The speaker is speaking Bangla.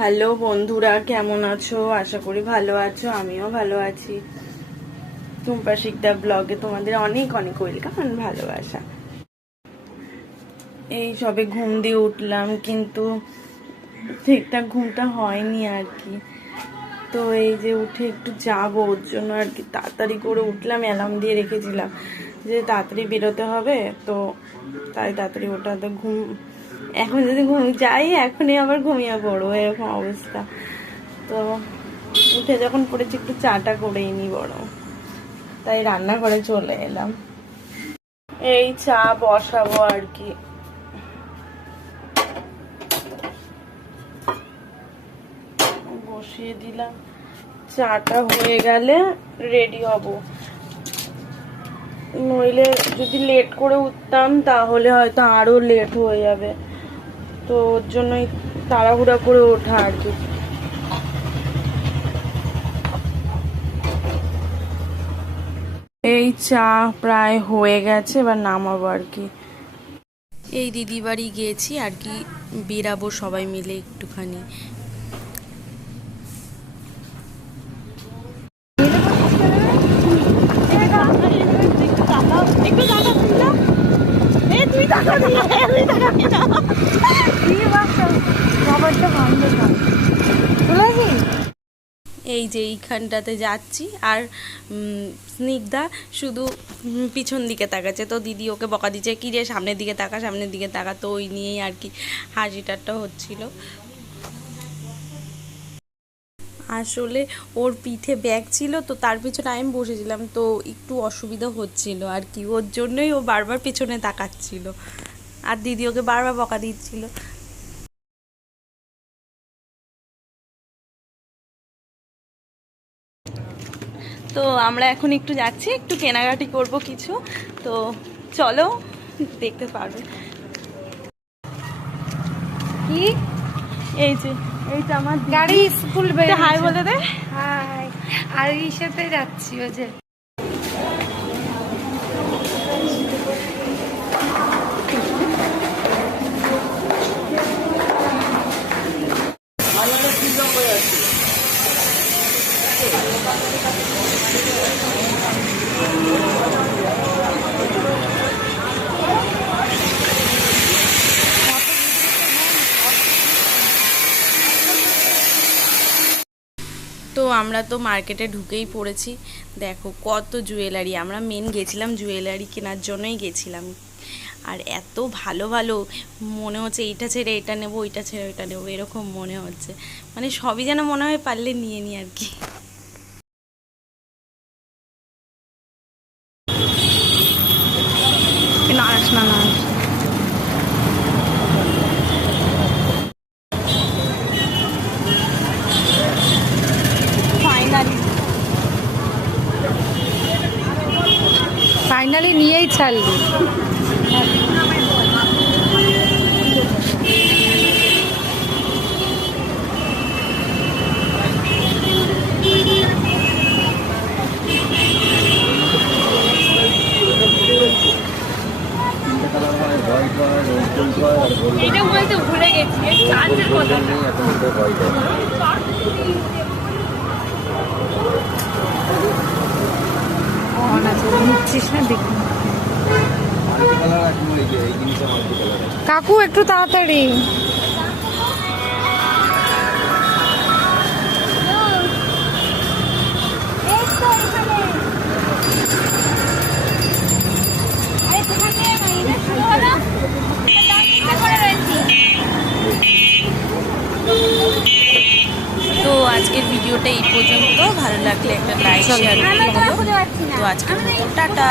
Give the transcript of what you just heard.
হ্যালো বন্ধুরা, কেমন আছো? আশা করি ভালো আছো, আমিও ভালো আছি। টুম্পা শিকদার ব্লগে তোমাদের অনেক অনেক ওয়েলকাম ভালোবাসা। এই সবে ঘুম দিয়ে উঠলাম, কিন্তু ঠিকঠাক ঘুমটা হয়নি আর কি। তো এই যে উঠে একটু যাব, ওর জন্য আর কি তাড়াতাড়ি করে উঠলাম অ্যালার্ম দিয়ে রেখেছিলাম যে তাড়াতাড়ি বেরোতে হবে, তো তাই তাড়াতাড়ি ওটা তো ঘুম এখন যদি ঘুম, যাই, এখনই আবার ঘুমিয়ে পড়ব, এরকম অবস্থা। তো উঠে যখন পড়েছি, একটু চাটা করেই নি বড় তাই রান্না করে চলে এলাম। এই চা বসাবো আর কি। বসিয়ে দিলাম। চাটা হয়ে গেলে রেডি হব। নইলে যদি লেট করে উঠতাম, তাহলে হয়তো আরও লেট হয়ে যাবে। তো ওর জন্যই তাড়াহুড়া করে ওঠা আর কি। এই চা প্রায় হয়ে গেছে, এবার নামাবো আর কি। এই দিদি বাড়ি গিয়েছি আর কি বেরাবো সবাই মিলে একটুখানি। এই যে এইখানটাতে যাচ্ছি আর স্নিগ্ধা শুধু পিছন দিকে তাকাচ্ছে। তো দিদি ওকে বকা দিচ্ছে, কি রে, সামনের দিকে তাকা, সামনের দিকে তাকা। তো ওই নিয়েই আর কি হাসি ঠাট্টা হচ্ছিল। আসলে ওর পিঠে ব্যাগ ছিল, তো তার পিছনে আমি বসেছিলাম, তো একটু অসুবিধা হচ্ছিল আর কি। ওর জন্যই ও বারবার পিছনে তাকাচ্ছিল আর দিদি ওকে বারবার বকা দিচ্ছিল। তো আমরা এখন একটু যাচ্ছি, একটু কেনাকাটি করব কিছু। তো চলো, দেখতে পারবে। কি? এই যে। এইটা আমার গাড়ি স্কুল একটু হাই বলে দে। হাই। আর ইসেতে যাচ্ছি ওই যে। তো আমরা তো মার্কেটে ঢুকেই পড়েছি। দেখো কত জুয়েলারি আমরা মেন গেছিলাম জুয়েলারি কেনার জন্যই গেছিলাম। আর এত ভালো ভালো, মনে হচ্ছে এইটা ছেড়ে এটা নেব, ওইটা ছেড়ে ওইটা নেব, এরকম মনে হচ্ছে। মানে সবই যেন মনে হয় পারলে নিয়ে নিই আর কি। না না না আস। ফাইনালি ফাইনালি নিয়েই ছাড়লি। এটা বলতে ভুলে গেছি চার্জের কথা। আছে নিচ্ছিস না? দেখি। কাকু একটু তাড়াতাড়ি। আজকের ভিডিওটা এই পর্যন্ত। ভালো লাগলে একটা লাইক শেয়ার তো আজকের মতো টাটা।